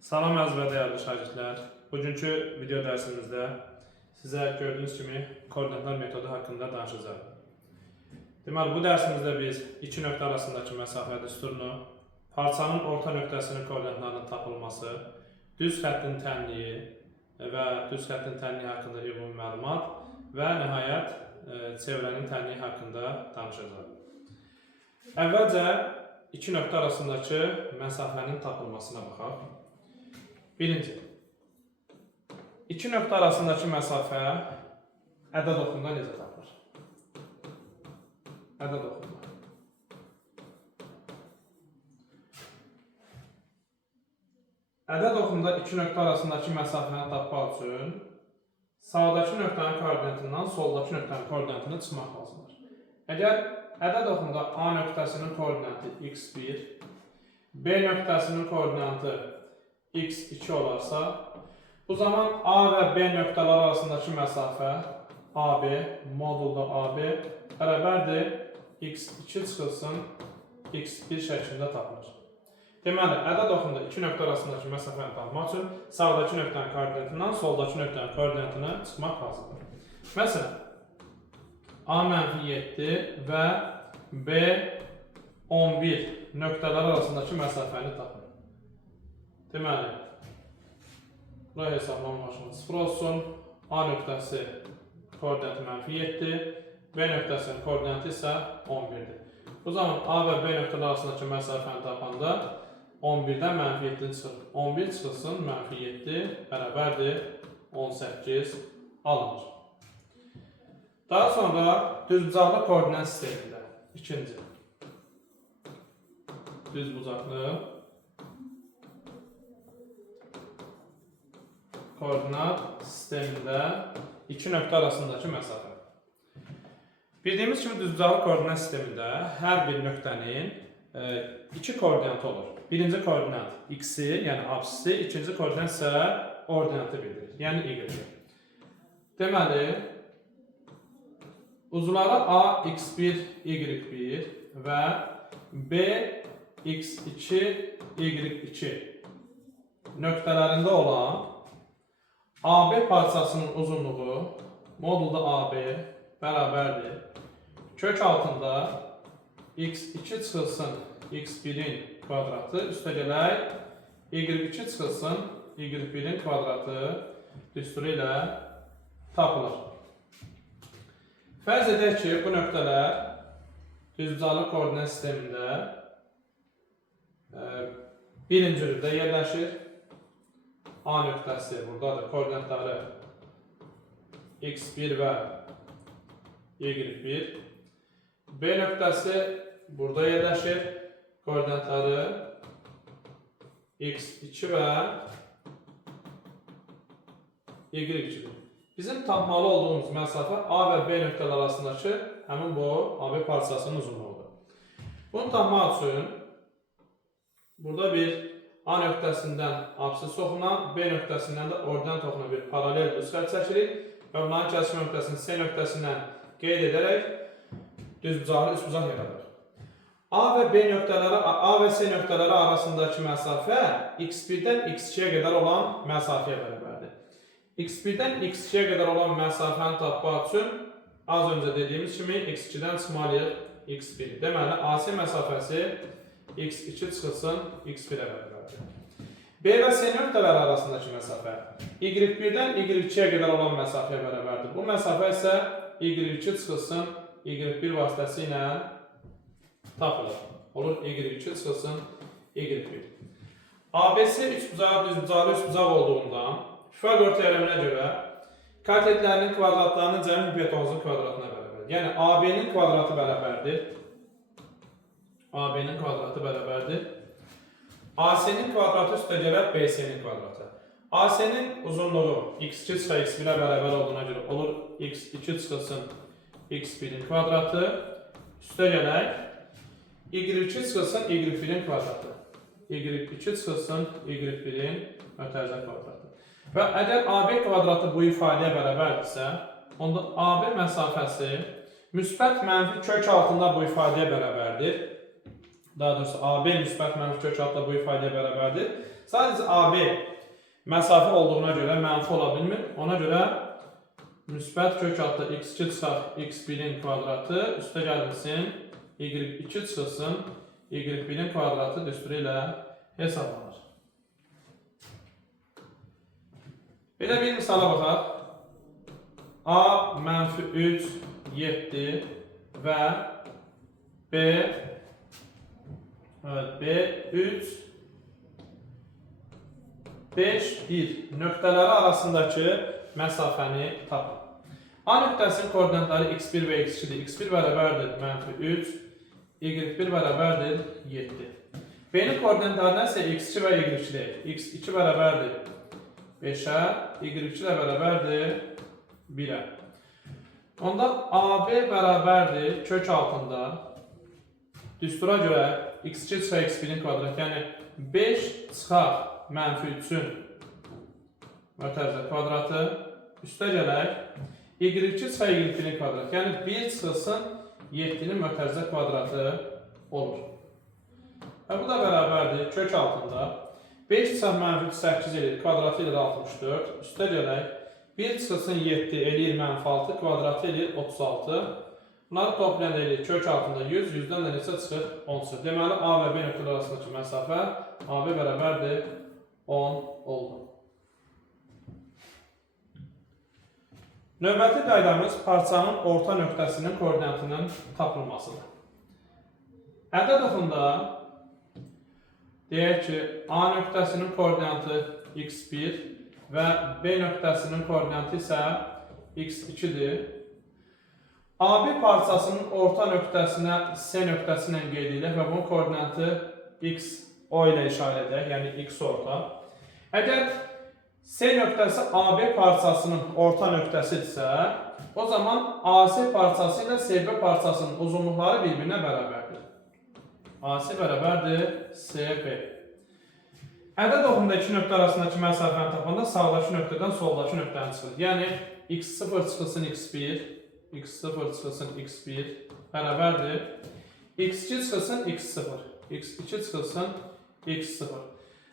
Salam əziz və dəyərli şagirdlər. Bugünkü video dərsimizdə sizə gördüyünüz kimi koordinatlar metodu haqqında danışacağıq. Deməli, bu dərsimizdə biz iki nöqtə arasındakı məsafə düsturunu, parçanın orta nöqtəsinin koordinatlarının tapılması, düz xəttin tənliyi və düz xəttin tənliyi haqqında ümumi məlumat və nəhayət çevrənin tənliyi haqqında danışacağıq. Əvvəlcə iki nöqtə arasındakı məsafənin tapılmasına baxaq. Birinci, iki nöqtə arasındakı məsafə ədəd oxumda necə tapılır? Ədəd oxumda. Ədəd oxumda iki nöqtə arasındakı məsafəni tapmaq üçün sağdakı nöqtənin koordinatından soldakı nöqtənin koordinatını çıxmaq lazımdır. Əgər ədəd oxumda A nöqtəsinin koordinatı x1, B nöqtəsinin koordinatı x2 olarsa, bu zaman A və B nöqtələri arasındakı məsafə AB, modulda AB bərabərdir x2 çıxılsın x1 şəklində tapılır. Deməli, ədəd oxumda iki nöqtə arasındakı məsafəni tapmaq üçün sağdakı nöqtənin koordinatından soldakı nöqtənin koordinatını çıxmaq lazımdır. Məsələn, A-7 və B11 nöqtələri arasındakı məsafəni tapın. Deməli, buraya hesablama maşını 0 olsun. A nöqtəsi koordinatı -7, B nöqtəsinin koordinatı isə 11'dir. Bu zaman A və B nöqtələri arasındakı məsafəni tapanda 11'dən -7 çıxır. 11 çıxılsın -7 bərabərdir 18 alınır. Daha sonra düzbucaqlı koordinat sistemində ikinci düzbucaqlı koordinat sistemində iki nöqtə arasındakı məsafə. Bildiyimiz kimi düzbucaqlı koordinat sistemində hər bir nöqtənin iki koordinatı olur. Birinci koordinat x-i, yəni absisi, ikinci koordinat isə ordinatı bildirir, yəni y-i. Deməli, uzunları A x1, y1 və B x2, y2 nöqtələrində olan AB parçasının uzunluğu modulda AB bərabərdir. Kök altında x2 çıxılsın x1'in kvadratı, üstə gələk y2 çıxılsın y1'in kvadratı düsturu ilə tapılır. Fərz edək ki, bu nöqtələr düzbucaqlı koordinat sistemində birinci ürüdə yerləşir. A nöqtəsi buradadır, koordinatları x1 və y1. B nöqtəsi burada yerləşir, koordinatları x2 və y2'dir. Bizim tapmalı olduğumuz məsafə A və B nöqtələri arasındakı həmin bu AB parçasının uzunluğudur. Bunu tapmaq üçün burada bir A nöqtəsindən absis oxunan, B nöqtəsindən də ordinat oxunan bir paralel düz xətt çəkirik və bunların kəsişmə nöqtəsini C nöqtəsindən qeyd edərək düzbucaqlı üçbucaq yaradırıq. A və C nöqtələri arasındakı məsafə x1-dən x2-yə qədər olan məsafəyə bərabərdir. x1-dən x2-yə qədər olan məsafəni tapmaq üçün az öncə dediyimiz kimi x2-dən çıxmalıyıq x1. Deməli, AC məsafəsi x2 çıxılsın x1-ə bərabərdir. B və C nöqtələri arasındakı məsafə y1-dən y2-yə qədər olan məsafəyə bərabərdir. Bu məsafə isə y2 çıxılsın y1 vasitəsilə tapılır. Olur y2 çıxılsın y1. ABC düzbucaqlı üçbucaq olduğundan Pifaqor teoreminə görə katetlərinin kvadratlarının cəmi hipotenuzun kvadratına bərabərdir. Yəni AB-nin kvadratı bərabərdir. AB-nin kvadratı bərabərdir. AC-nin kvadratı üstə gələr BC-nin kvadratı. AC-nin uzunluğu x2 çıxı x1-ə bərabər olduğuna görə olur x2 çıxılsın x1-in kvadratı. Üstə gələk y2 çıxılsın y1-in kvadratı. y2 çıxılsın y1-in mötərizə kvadratı. Və əgər AB kvadratı bu ifadəyə bərabərdirsə, onda AB məsafəsi müsbət mənfi kök altında bu ifadəyə bərabərdir. daha doğrusu AB müsbət mənfi kök altında bu ifadəyə bərabərdir. Sadəcə AB məsafə olduğuna görə mənfi ola bilmir. Ona görə müsbət kök altında x2 çıxar x1-in kvadratı üstə gəlinsin y2 çıxılsın y1-in kvadratı düsturu ilə hesablanır. Belə bir misala baxaq. A mənfi 3, 7 və B 3, 5, 1 nöqtələri arasındakı məsafəni tapın. A nöqtəsinin koordinatları x1 və x2-dir. x1 bərabərdir mənfi 3, y1 bərabərdir 7. B-nin koordinatlarına isə x2 və y2-dir. x2 bərabərdir 5-ə, y2 də bərabərdir 1-ə. Onda AB bərabərdir kök altında düstura görə x2 çıxar x1-in kvadratı, yəni 5 çıxar mənfi 3-ün mötərizə kvadratı üstə gələk y2 çıxar y1-in kvadratı, yəni 1 çıxılsın 7-nin mötərizə kvadratı olur. Və bu da bərabərdir kök altında 5 çıxar mənfi 8 edir, kvadratı edir 64, üstə gələk 1 çıxılsın 7 eləyir mənfi 6, kvadratı eləyir 36. Bunları toplayanda eləyir kök altında 100, 100-dən də neçə çıxır? 10 çıxır. Deməli, A və B nöqtələri arasındakı məsafə AB bərabərdir 10 oldu. Növbəti qaydamız parçanın orta nöqtəsinin koordinatının tapılmasıdır. Ədədovunda deyək ki, A nöqtəsinin koordinatı x1 və B nöqtəsinin koordinatı isə x2-dir. AB parçasının orta nöqtəsinə C nöqtəsi ilə qeyd edilir və bunun koordinatı XO ilə işarə edək, yəni X orta. Əgər C nöqtəsi AB parçasının orta nöqtəsidirsə, o zaman AC parçası ilə CB parçasının uzunluqları bir-birinə bərabərdir. AC bərabərdir CB. Ədədovunda iki nöqtə arasındakı məsafəni tapanda sağdakı nöqtədən soldakı nöqtəni çıxır. Yəni x0 çıxılsın x1, x0 çıxılsın x1 bərabərdir. x2 çıxılsın x0, x2 çıxılsın x0.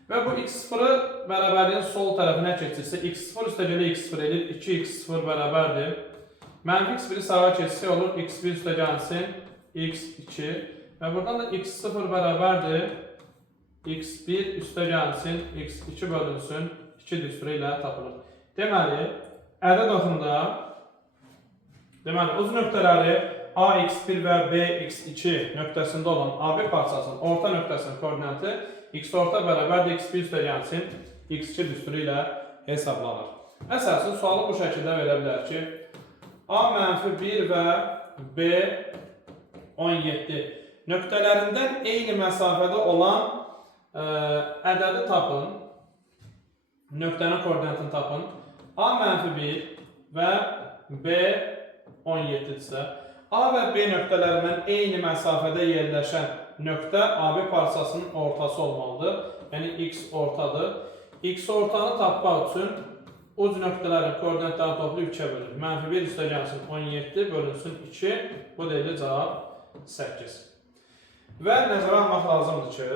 Və bu x0-ı bərabərliyin sol tərəfinə keçirsə, x0 üstə gələ x0 edir, 2x0 bərabərdir. Mənfi x1-i sağa keçsə olur, x1 üstə gəlsin x2 və buradan da x0 bərabərdir. x1 üstə gəlsin, x2 bölünsün, 2 düsturu ilə tapılır. Deməli, ədədovunda uz nöqtələri AX1 və BX2 nöqtəsində olan AB parçasının orta nöqtəsinin koordinatı x orta bərabərdir x1 üstə gəlsin, x2 düsturu ilə hesablanır. Əsasın sualı bu şəkildə verə bilər ki, A-1 və B17 nöqtələrindən eyni məsafədə olan ədədi tapın, nöqtənin koordinatını tapın. A-1 və B17-dirsə, A və B nöqtələrindən eyni məsafədə yerləşən nöqtə AB parçasının ortası olmalıdır. Yəni X ortadır. X ortanı tapmaq üçün uc nöqtələrin koordinatlarını toplayıb 2-yə bölün. -1 üstə gəlsin 17 bölünsün 2. Bu deyil cavab 8. Və nəzərə almaq lazımdır ki,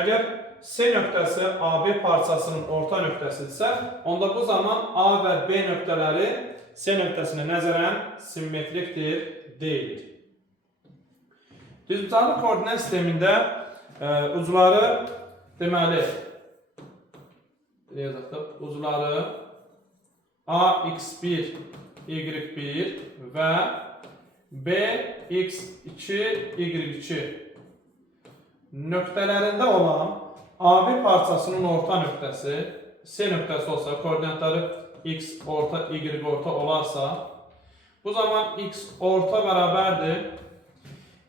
əgər C nöqtəsi AB parçasının orta nöqtəsidirsə, onda bu zaman A və B nöqtələri C nöqtəsinə nəzərən simmetrikdir, deyilir. Düzbucaqlı koordinat sistemində ucları deməli ucları AX1, Y1 və BX2, Y2 nöqtələrində olan AB parçasının orta nöqtəsi C nöqtəsi olsa, koordinatları X orta, Y orta olarsa, bu zaman X orta bərabərdir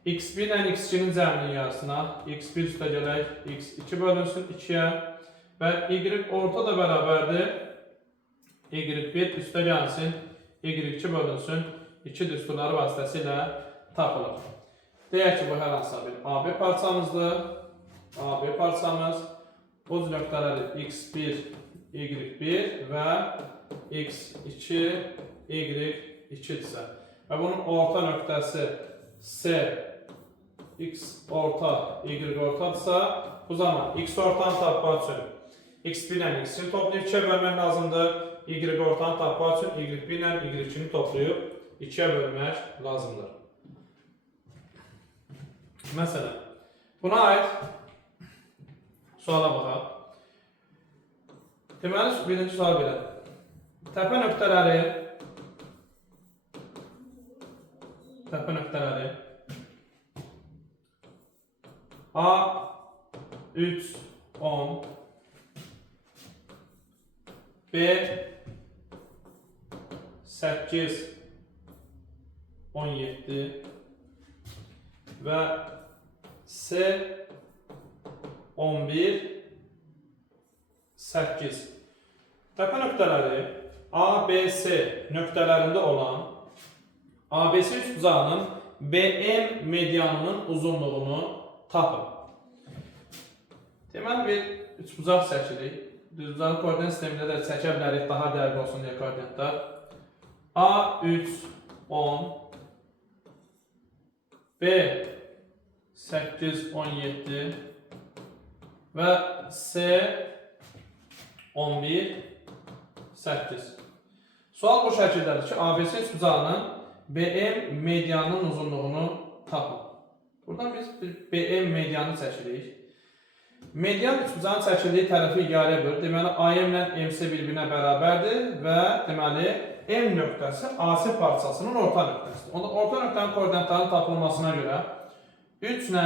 X1 ilə X2-nin cəminin yarısına, X1 üstə gələk, X2 bölünsün 2-yə və Y orta da bərabərdir Y1 üstə gəlsin, Y2 bölünsün 2 düsturları vasitəsilə tapılır. Deyək ki, bu hər hansısa bir AB parçamızdır. AB parçamız uc nöqtələri X1, Y1 və X2, Y2-dirsə və bunun orta nöqtəsi C x orta, y ortadırsa, bu zaman x ortanı tapmaq üçün x1 ilə x2-ni toplayıb 2-yə bölmək lazımdır. Y ortanı tapmaq üçün y1 ilə y2-ni toplayıb 2-yə bölmək lazımdır. Məsələn, buna aid suala baxaq. Deməli, birinci sual belə. Təpə nöqtələri A 3 10 B 8 17 və C 11 8. Təpə nöqtələri ABC nöqtələrində olan ABC üçbucağının BM medianının uzunluğunu tapın. Deməli, bir üçbucaq çəkirik. Düzbucağın koordinat sistemində də çəkə bilərik, daha dəqiq olsun deyə koordinatlar. A3 10 B8 17 və C11 8. Sual bu şəkildədir ki, ABC üçbucağının BM medianının uzunluğunu tapın. Buradan biz BM medianı çəkirik. Median üçbucağın çəkildiyi tərəfi igarəyə bölür. Deməli, AM ilə MC bir-birinə bərabərdir və deməli, M nöqtəsi AC parçasının orta nöqtəsidir. Onda orta nöqtənin koordinatlarının tapılmasına görə 3 ilə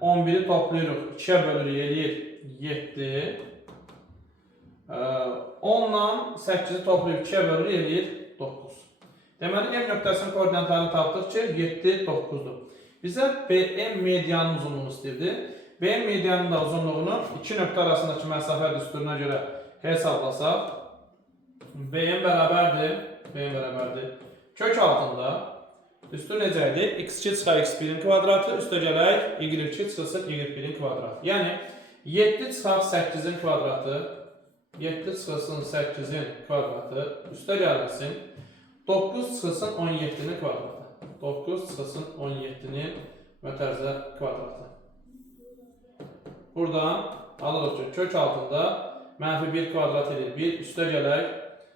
11-i toplayırıq, 2-yə bölürük, eləyir 7. 10 ilə 8-i toplayıb 2-yə bölürük, eləyir 9. Deməli, M nöqtəsinin koordinatlarını tapdıq ki, 7, 9-dur. Bizə BM medianın uzunluğunu istəyirdi. BM medianın da uzunluğunu iki nöqtə arasındakı məsafə düsturuna görə hesablasaq, BM bərabərdir. Kök altında düstur necə idi? X2 çıxar x1-in kvadratı, üstə gələk y2 çıxsın y1-in kvadratı. Yəni 7 çıxar 8-in kvadratı, 7 çıxsın 8-in kvadratı, üstə gəlməsin 9 çıxsın 17-nin kvadratı. 9 çıxsın 17-nin mötərizə kvadratı. Buradan alırıq ki, kök altında -1 kvadrat edir 1, üstə gələk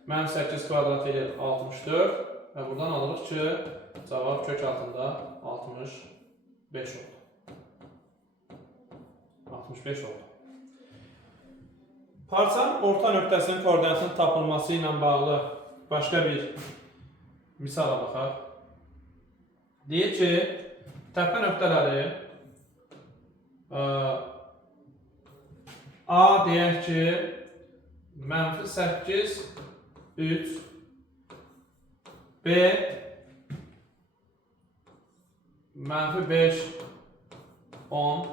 -8 kvadrat edir 64 və buradan alırıq ki, cavab kök altında 65 oldu. 65 oldu. Parçanın orta nöqtəsinin koordinatının tapılması ilə bağlı başqa bir misala baxaq. Deyir ki, təpə nöqtələri A deyək ki, -8, 3, B, -5, 10,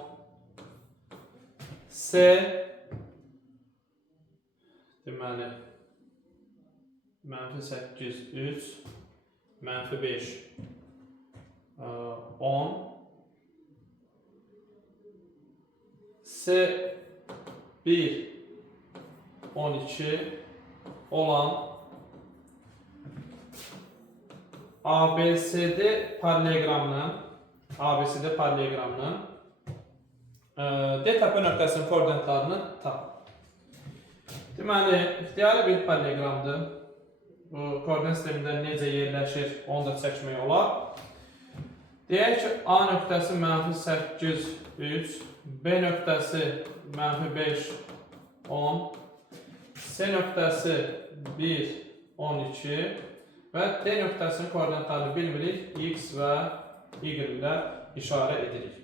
C, deməli, -8, 3, -5, 10, C, 1, 12 olan ABCD paralleloqramının D təpə nöqtəsinin koordinatlarını tap. Deməli, ixtiyari bir paralleloqramdır. Bu koordinat sistemində necə yerləşir, onu da çəkmək olar. Deyək ki, A nöqtəsi -8, 3, B nöqtəsi -5, 10, C nöqtəsi 1, 12 və D nöqtəsinin koordinatlarını bilmirik, X və Y ilə işarə edirik.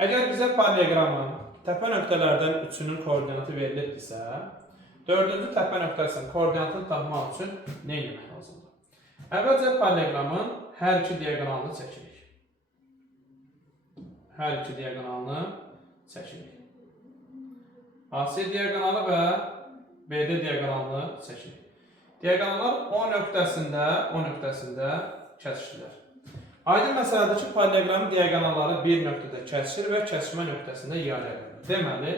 Əgər bizə paralleloqramın təpə nöqtələrdən üçünün koordinatı verilirsə, dördüncü təpə nöqtəsinin koordinatını tapmaq üçün nə etmək lazımdır? Əvvəlcə paralleloqramın hər iki diaqonalını çəkirik. AC diaqonalı və BD diaqonalını çəkirik. Diaqonallar O nöqtəsində kəsişirlər. Aydın məsələdir ki, paralleloqramın diaqonalları bir nöqtədə kəsişir və kəsişmə nöqtəsində iarə edilir. Deməli,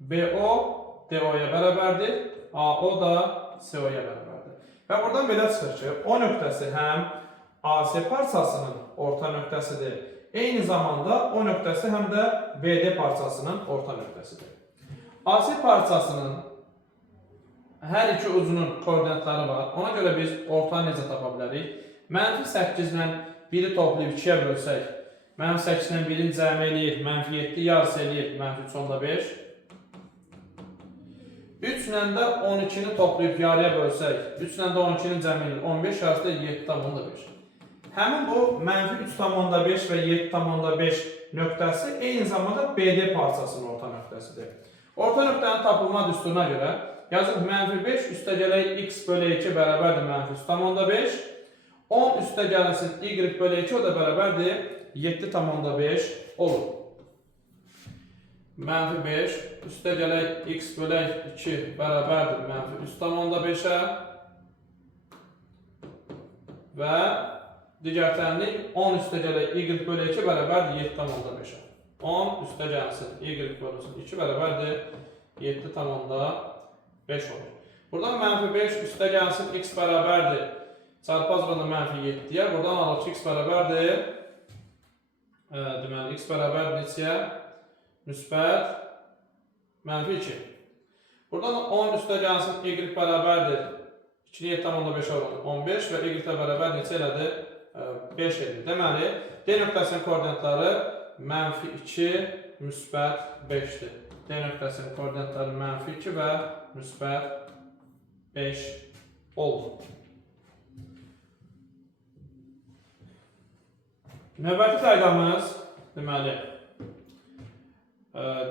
BO DO-ya bərabərdir, AO da CO-ya bərabərdir. Və buradan belə çıxır ki, O nöqtəsi həm AC parçasının orta nöqtəsidir, Eyni zamanda o nöqtəsi həm də BD parçasının orta nöqtəsidir. AC parçasının hər iki ucunun koordinatları var. Ona görə biz orta necə tapa bilərik? -8 ilə 1-i toplayıb 2-yə bölsək, -8 ilə 1-in cəmi eləyir, -7 yarısı eləyir, -3.5. 3 ilə də 12-ni toplayıb yarıya bölsək, 3 ilə də 12-nin cəmi eləyir, 15 yarısı da 7.5. Həmin bu -3.5 və 7.5 nöqtəsi eyni zamanda BD parçasının orta nöqtəsidir. Orta nöqtənin tapılma düsturuna görə yazın -5 üstəgələk x bölü 2 bərabərdir -3.5. 10 üstəgəlsin y bölü 2 o da bərabərdir 7.5 olur. -5 üstəgələk x bölü 2 bərabərdir -3.5'ə və digər tərəflik 10 üstəgələk y bölü 2 bərabərdir 7.5'ə. 10 üstəgəlsin y bölü 2 bərabərdir 7.5 olur. Buradan -5 üstəgəlsin x bərabərdir. Çarpaz burada -7'yə. Buradan alır ki x bərabərdir. Deməli x bərabərdir neçəyə? Müsbət -2. Buradan 10 üstəgəlsin y bərabərdir. 2'ni 7.5'ə oranı 15 və y bərabər neçə elədir? 5 edir. Deməli, D nöqtəsinin koordinatları -2, müsbət 5'dir. D nöqtəsinin koordinatları -2 və müsbət 5 olur. Növbəti qaydamız, deməli,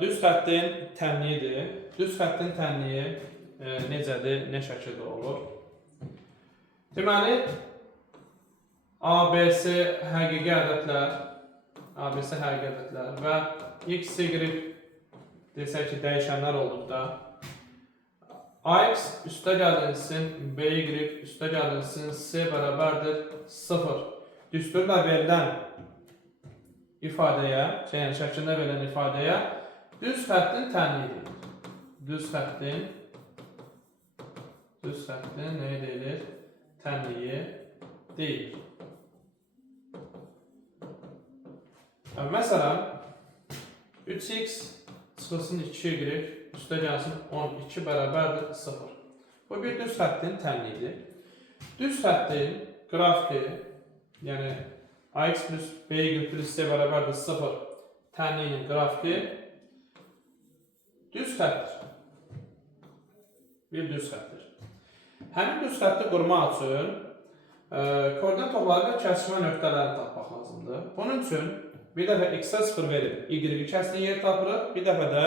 düz xəttin tənliyidir. Düz xəttin tənliyi necədir, nə şəkildə olur? Deməli, ABC həqiqi ədədlər və x, y desək ki, dəyişənlər olduqda ax üstəgəlinsin by üstəgəlinsin c bərabərdir 0. Düsturla verilən ifadəyə, yəni şəklində verilən ifadəyə düz xəttin tənliyi deyilir. Düz xəttin nə deyilir? Tənliyi deyilir. Məsələn, 3x çıxılsın 2y üstəgəlsin 12 bərabərdir 0. Bu bir düz xəttin tənliyidir. Düz xəttin qrafiki, yəni ax plus by plus c bərabərdir 0 tənliyinin qrafiki düz xəttir. Bir düz xəttir. Həmin düz xətti qurmaq üçün koordinat oqları və kəsişmə nöqtələrini tapmaq lazımdır. Bunun üçün bir dəfə x-ə 0 verib y-i kəsdiyi yeri tapırıq, bir dəfə də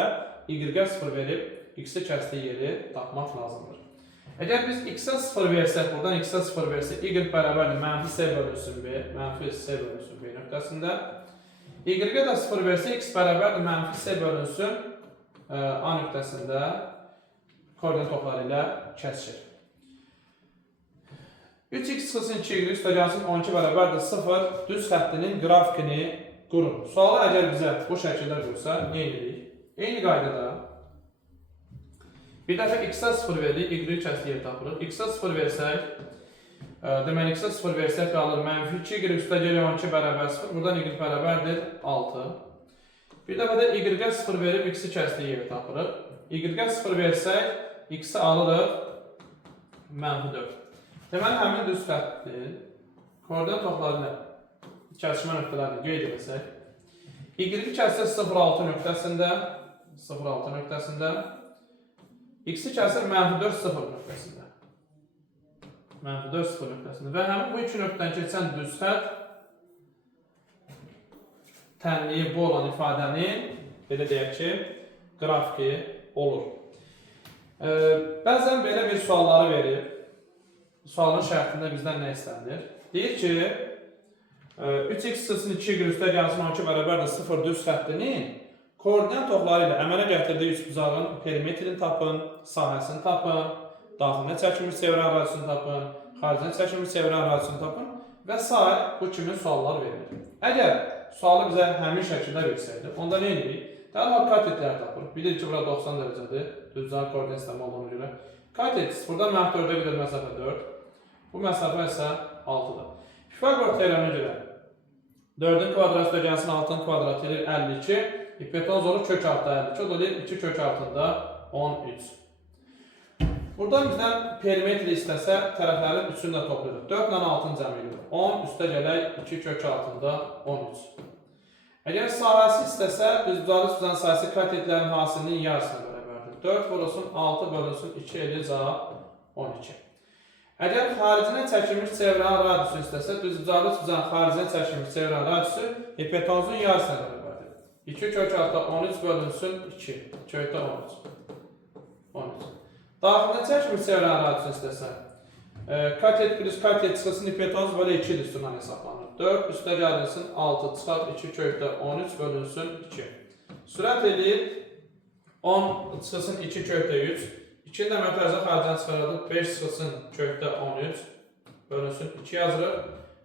y-ə 0 verib x-i kəsdiyi yeri tapmaq lazımdır. Əgər biz x-ə 0 versək, buradan x-ə 0 versək, y bərabərdir -c bölünsün b, -c bölünsün b nöqtəsində. Y-ə də 0 versək, x bərabərdir -c bölünsün a nöqtəsində koordinat oqları ilə kəsişir. 3x çıxılsın 2y üstəgəlsin 12 bərabərdir 0 düz xəttinin qrafikini qurun. Sualı əgər bizə bu şəkildə qursa, nə edirik? Eyni qaydada bir dəfə x-ə 0 veririk, y-i kəsdiyi yeri tapırıq. X-ə 0 versək, deməli x-ə 0 versək qalır -2y üstəgəl 12 bərabər 0. Buradan y bərabərdir 6. Bir dəfə də y-ə 0 verib x-i kəsdiyi yeri tapırıq. Y-ə 0 versək, x-i alırıq -4. Deməli, həmin düz xəttin koordinat oqlarını, kəsişmə nöqtələrini qeyd etsək, y-i kəsir 0,6 nöqtəsində, x-i kəsir -4, 0 nöqtəsində. -4, 0 nöqtəsində. Və həmin bu iki nöqtədən keçən düz xətt tənliyi bu olan ifadənin, belə deyək ki, qrafiki olur. Bəzən belə bir sualları verir. Sualın şərtində bizdən nə istənilir? Deyir ki, 3x çıxılsın 2y üstəgəlsin 12 bərabərdir 0 düz xəttinin koordinat oqları ilə əmələ gətirdiyi üçbucağın perimetrini tapın, sahəsini tapın, daxilinə çəkilmiş çevrə ərazisini tapın, xaricinə çəkilmiş çevrə ərazisini tapın və s. bu kimi suallar verilir. Əgər sualı bizə həmin şəkildə versəydi, onda nə edirik? Dərhal katetləri tapırıq. Bilirik ki, burada 90 dərəcədir, düzcəli koordinat sistemi olduğuna görə. Katet, buradan -4-ə qədər məsafə 4, bu məsafə isə 6-dır. Pifaqor teoreminə görə 4'ün kvadrat üstə gəlsin 6'ın kvadratı edir 52. Hipotenuz olur kök altında 52. O da deyir 2 kök altında 13. Buradan bizdən perimetri istəsə tərəflərin üçünü də toplayırıq. 4 ilə 6'ın cəmi edir. 10 üstə gələk 2 kök altında 13. Əgər sahəsi istəsə düzbucaqlı üçbucağın sayısı katetlərin hasilinin yarısına bərabərdir. 4 vurulsun 6 bölünsün 2 edir cavab 12. Əgər xaricinə çəkilmiş çevrənin radiusu istəsə, düzbucaqlı üçbucağın xaricinə çəkilmiş çevrənin radiusu hipotenuzun yarısına bərabərdir. 2 kök altında 13 bölünsün 2. Kökdə 13. 13. Daxilinə çəkilmiş çevrənin radiusunu istəsə, katet plus katet çıxılsın hipotenuz bölü 2 üstündən hesablanır. 4 üstə gəlirsin 6 çıxar 2 kökdə 13 bölünsün 2. Sürət edir 10 çıxılsın 2 kökdə 3. 2 də mərkəzə xaricdən çıxarılıb 5 çıxılsın kökdə 13 bölünsün 2 yazırıq.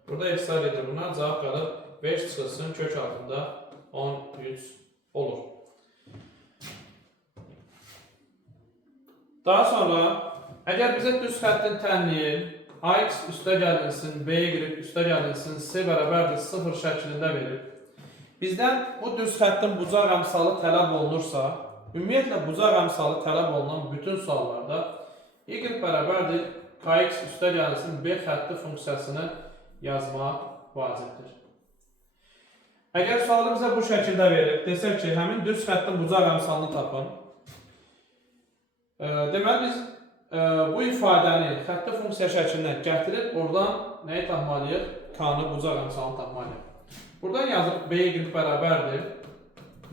Burada hesab edir bunlar. Cavab qalır 5 çıxılsın kök altında 13 olur. Daha sonra əgər bizə düz xəttin tənliyi AX üstə gəlinsin, BY üstə gəlinsin, C bərabərdir 0 şəklində verir. Bizdən bu düz xəttin bucaq əmsalı tələb olunursa, ümumiyyətlə bucaq əmsalı tələb olunan bütün suallarda y bərabərdir kx üstə gəlinsin b xətti funksiyasını yazmaq vacibdir. Əgər sualı bizə bu şəkildə verir, desək ki, həmin düz xəttin bucaq əmsalını tapın. Deməli, biz bu ifadəni xətti funksiya şəklinə gətirib, oradan nəyi tapmalıyıq? K-nı bucaq əmsalını tapmalıyıq. Buradan yazıb b bərabərdir.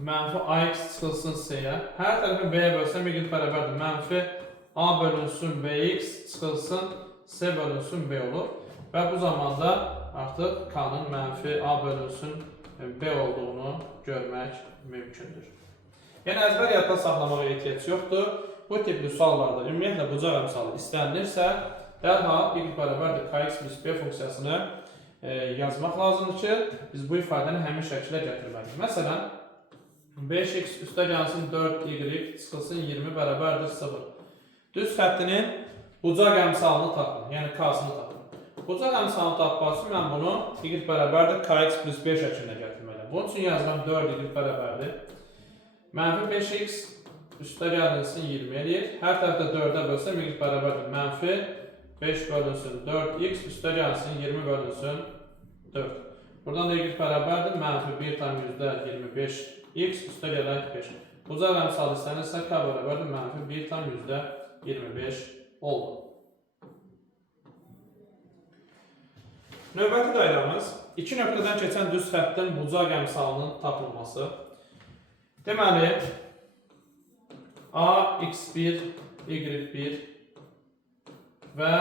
Mənfi AX çıxılsın C-yə. Hər tərəfin B-yə bölsəm y bərabərdir. Mənfi A bölünsün BX çıxılsın C bölünsün B olur. Və bu zamanda artıq K-nın mənfi A bölünsün B olduğunu görmək mümkündür. Yəni, əzbər yadda saxlamağa ehtiyac yoxdur. Bu tipli suallarda ümumiyyətlə bucaq əmsalı istənilirsə, dərhal y bərabərdir kx plus B funksiyasını yazmaq lazımdır ki, biz bu ifadəni həmin şəkildə gətirməliyik. Məsələn, 5x üstə gəlsin 4y çıxılsın 20 bərabərdir 0. Düz xəttinin bucaq əmsalını tapın, yəni k-sını tapın. Bucaq əmsalını tapmaq üçün mən bunu y bərabərdir kx plus b şəklində gətirməliyəm. Bunun üçün yazıram 4y bərabərdir. Mənfi 5x üstə gəlinsin 20 eləyir. Hər tərəfdə 4-ə bölsəm y bərabərdir. Mənfi 5 bölünsün 4x üstə gəlsin 20 bölünsün 4. Buradan da y bərabərdir. Mənfi 1 tam %25 x üstə gələk 5. Bucaq əmsalı istənirsə k bərabərdir mənfi 1 tam %25 oldu. Növbəti qaydamız iki nöqtədən keçən düz xəttin bucaq əmsalının tapılması. Deməli, A x1, y1 və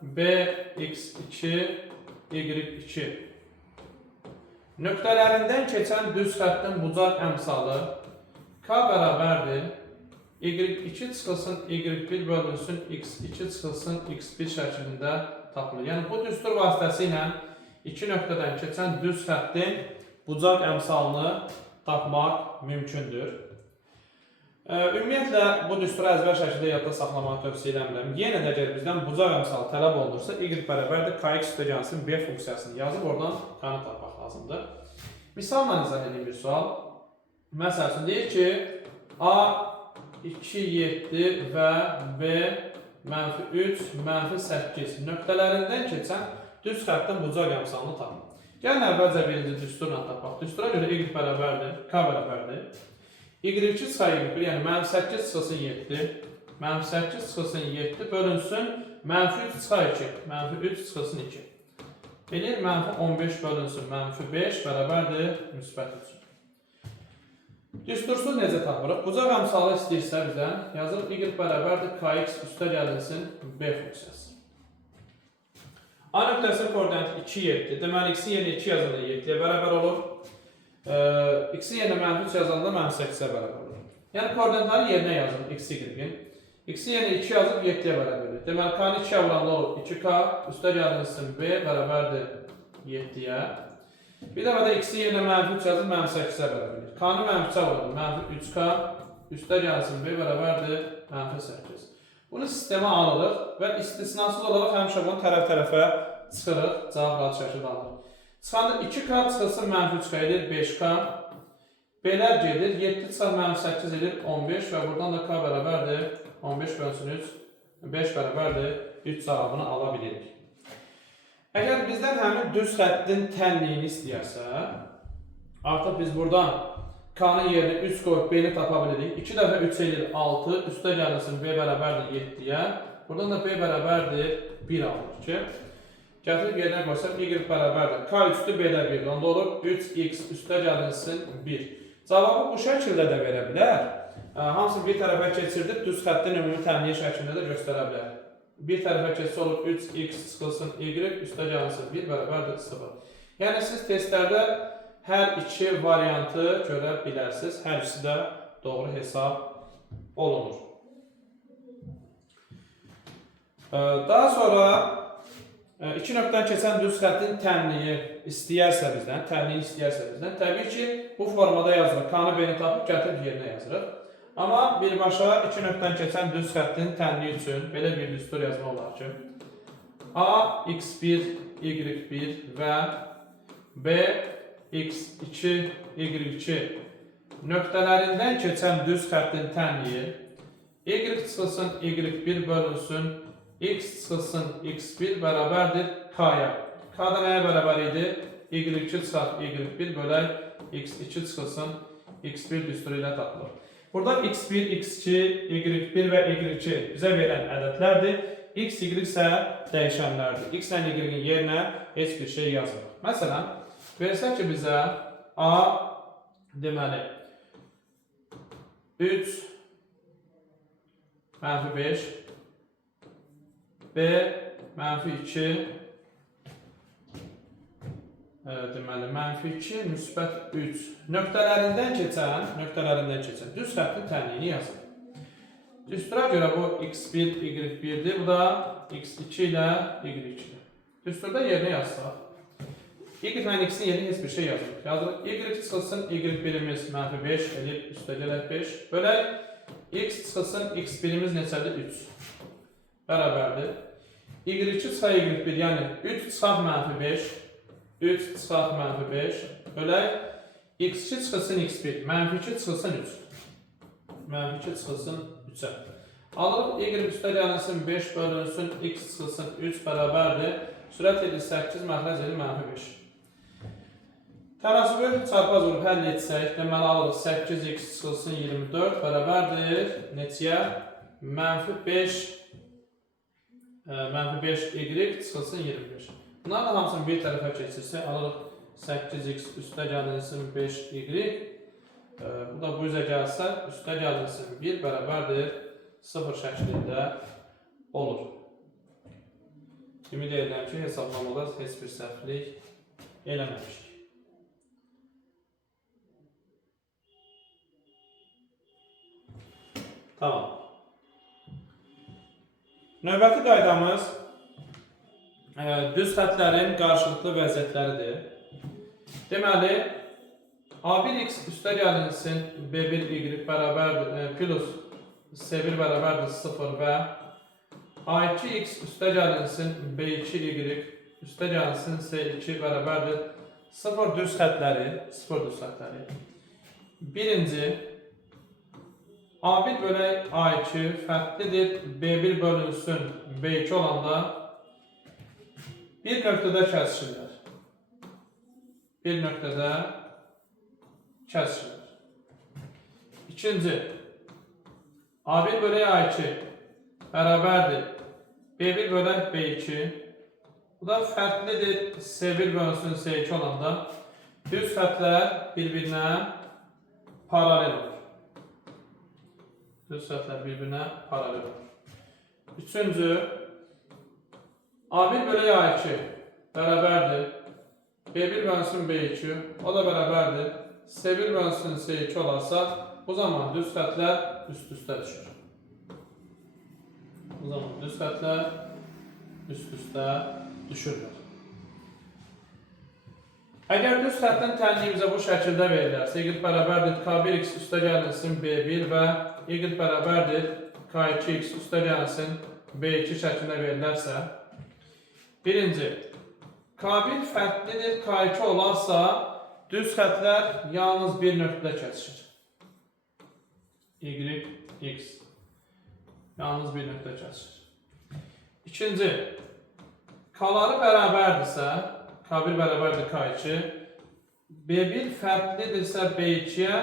B x2, y2 nöqtələrindən keçən düz xəttin bucaq əmsalı k bərabərdir y2 çıxılsın y1 bölünsün x2 çıxılsın x1 şəklində tapılır. Yəni bu düstur vasitəsilə iki nöqtədən keçən düz xəttin bucaq əmsalını tapmaq mümkündür. Ümumiyyətlə bu düsturu əzbər şəkildə yadda saxlamağı tövsiyə edirəm. Yenə də əgər bizdən bucaq əmsalı tələb olunursa, y bərabərdir kx üstə gəlsin b funksiyasını yazıb oradan k-nı tapmaq lazımdır. Misalla izah edeyim bir sual. Məsəl üçün deyir ki, A 2, 7 və B mənfi 3, mənfi 8 nöqtələrindən keçən düz xəttin bucaq əmsalını tapın. Gəlin əvvəlcə birinci düsturla tapaq. Düstura görə y bərabərdir, k bərabərdir. y2 çıxar y1, yəni mənfi 8 çıxılsın 7, mənfi 8 çıxılsın 7 bölünsün, mənfi 3 çıxar 2, mənfi 3 çıxılsın 2. Eləyir, mənfi 15 bölünsün, mənfi 5 bərabərdir, müsbət 3. Düstursuz necə tapırıq? Bucaq əmsalı istəyirsə bizdən, yazılıb y bərabərdir kx üstə gəlinsin b funksiyası. A nöqtəsinin koordinatı 2, 7. Deməli, x-in yerinə 2 yazanda 7-yə bərabər olur. X-in yerinə mənfi 3 yazanda mənfi 8-ə bərabər olur. Yəni, koordinatları yerinə yazılır x, y-in. X-in yerinə 2 yazıb 7-yə bərabər olur. Deməli, k-nı 2-yə vuranda olur 2k üstə gəlinsin b bərabərdir 7-yə. Bir dəfə də x-in yerinə mənfi 3 yazıb mənfi 8-ə bərabər olur. K-nı mənfi 3-ə vuranda mənfi 3k üstə gəlinsin b bərabərdir mənfi 8. Bunu sistemə alırıq və istisnasız olaraq həmişə bunu tərəf-tərəfə çıxırıq, cavab rahat şəkildə alırıq. Çıxanda 2K çıxılsın mənfi 3K edir 5K. Belər gedir. 7 çıxar mənfi 8 edir 15 və buradan da K bərabərdir 15 bölünsün 3. 5 bərabərdir 3 cavabını ala bilirik. Əgər bizdən həmin düz xəttin tənliyini istəyərsə, artıq biz buradan K-nın yerinə 3 qoyub B-ni tapa bilirik. 2 dəfə 3 edir 6, üstə gəlirsin B bərabərdir 7-yə. Buradan da B bərabərdir 1 alır ki, gətirib yerinə qoysam Y bərabərdir. K üstü B-də 1, onda olur 3x üstə gəlinsin 1. Cavabı bu şəkildə də verə bilər. Hamısını bir tərəfə keçirdib, düz xəttin ümumi tənliyi şəklində də göstərə bilər. Bir tərəfə keçsə olur 3x çıxılsın Y, üstə gəlinsin 1 bərabərdir 0. Yəni siz testlərdə hər iki variantı görə bilərsiniz. Hər ikisi də doğru hesab olunur. Daha sonra iki nöqtədən keçən düz xəttin tənliyi istəyərsə bizdən, təbii ki, bu formada yazılır. K-nı B-ni tapıb gətirib yerinə yazırıq. Amma birbaşa iki nöqtədən keçən düz xəttin tənliyi üçün belə bir düstur yazma olar ki, A, x1, y1 və B, x2, y2 nöqtələrindən keçən düz xəttin tənliyi y çıxılsın y1 bölünsün x çıxılsın x1 bərabərdir k-ya. K da nəyə bərabər idi? y2 çıxar y1 bölək x2 çıxılsın x1 düsturu ilə tapılır. Burada x1, x2, y1 və y2 bizə verən ədədlərdir. X, y isə dəyişənlərdir. X ilə y-in yerinə heç bir şey yazmırıq. Məsələn, versək ki bizə A deməli 3 mənfi 5 B mənfi 2 deməli mənfi 2 müsbət 3 nöqtələrindən keçən düz xəttin tənliyini yazın. Düstura görə bu x1, y1'dir, bu da x2 ilə y2'dir. Düsturda yerinə yazsaq, y ilə x-in yerinə heç bir şey yazırıq. Yazırıq, y çıxılsın y1'imiz mənfi 5 edir, üstə gələk 5. Bölək, x çıxılsın x1'imiz neçədir? 3. Bərabərdir. y2 çıxar y1, yəni 3 çıxar mənfi 5. 3 çıxar mənfi 5. Bölək, x2 çıxılsın x1, mənfi 2 çıxılsın 3. Mənfi 2 çıxılsın 3-ə. Alırıq, y üstə gəlinsin 5 bölünsün, x çıxılsın 3 bərabərdir. Sürət edir 8, məxrəc edir mənfi 5. Tənasübü çarpaz vurub həll etsək, deməli alırıq 8x çıxılsın 24 bərabərdir. Neçəyə? Mənfi 5 y çıxılsın 25. Bunların hamısını bir tərəfə keçirsək, alırıq 8x üstə gəlinsin 5y. Bu da bu üzə gəlsə, üstə gəlinsin 1 bərabərdir 0 şəklində olur. Ümid edirəm ki, hesablamada heç bir səhvlik eləməmişik. Tamam. Növbəti qaydamız düz xətlərin qarşılıqlı vəziyyətləridir. Deməli, A1x üstə gəlinsin B1y bərabərdir, plus C1 bərabərdir 0 və A2x üstə gəlinsin B2y üstə gəlinsin C2 bərabərdir 0 düz xətləri. Birinci, A1 bölək A2 fərqlidir B1 bölünsün B2 olanda bir nöqtədə kəsişirlər. İkinci, A1 bölək A2 bərabərdir B1 bölək B2. Bu da fərqlidir C1 bölünsün C2 olanda düz xətlər bir-birinə paralel olur. Üçüncü, A1 bölək A2 bərabərdir B1 bölünsün B2, o da bərabərdir C1 bölünsün C2 olarsa, bu zaman düz xətlər üst-üstə düşür. Əgər düz xəttin tənliyi bizə bu şəkildə verilərsə, y bərabərdir k1x üstə gəlinsin b1 və y bərabərdir k2x üstə gəlinsin b2 şəklində verilərsə, birinci, K1 fərqlidir, K2 olarsa düz xətlər yalnız bir nöqtədə kəsişir. Y, X. Yalnız bir nöqtədə kəsişir. İkinci, K-ları bərabərdirsə, K1 bərabərdir K2, B1 fərqlidirsə B2-yə,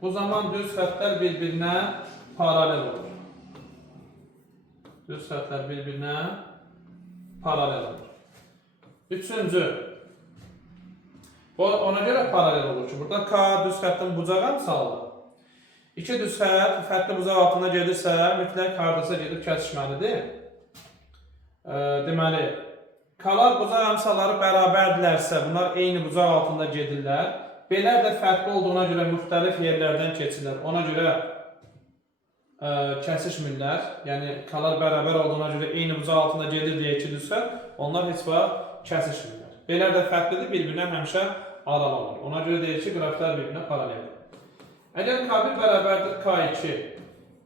bu zaman düz xətlər bir-birinə paralel olur. Düz xətlər bir-birinə paralel olur. Üçüncü, ona görə paralel olur ki, burada K düz xəttin bucağı misaldır. İki düz xət fərqli bucaq altında gedirsə, mütləq hardasa gedib kəsişməlidir. Deməli, K-lar bucaq əmsalları bərabərdirlərsə, bunlar eyni bucaq altında gedirlər. B'lər də fərqli olduğuna görə müxtəlif yerlərdən keçirlər. Ona görə kəsişmirlər. Yəni, K-lar bərabər olduğuna görə eyni bucaq altında gedir deyə iki düz xət, onlar heç vaxt kəsişmirlər. B'lər də fərqlidir, bir-birinə həmişə aralanır. Ona görə deyir ki, qrafiklər bir-birinə paraleldir. Əgər K1 bərabərdir K2,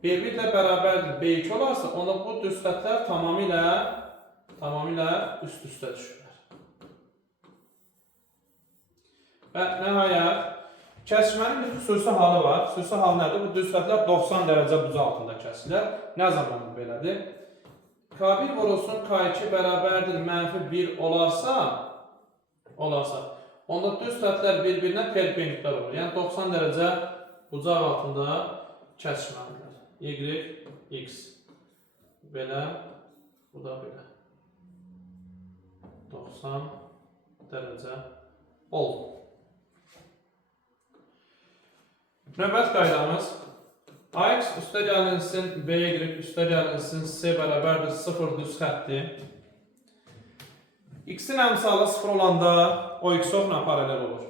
B1 ilə bərabərdir B2 olarsa, onda bu düz xətlər tamamilə üst-üstə düşürlər. Və nəhayət, kəsişmənin bir xüsusi halı var. Xüsusi halı nədir? Bu düz xətlər 90 dərəcə bucaq altında kəsilir. Nə zaman bu belədir? K1 vurulsun K2 bərabərdir -1 olarsa, onda düz xətlər bir-birinə perpendikular olur. Yəni 90 dərəcə bucaq altında kəsişməlidirlər. Y, X. Belə, bu da belə. 90 dərəcə oldu. Növbət qaydamız AX üstə gəlinsin, BY üstə gəlinsin, C bərabərdir 0 düz xətdir. X-in əmsalı 0 olanda o X oxla paralel olur.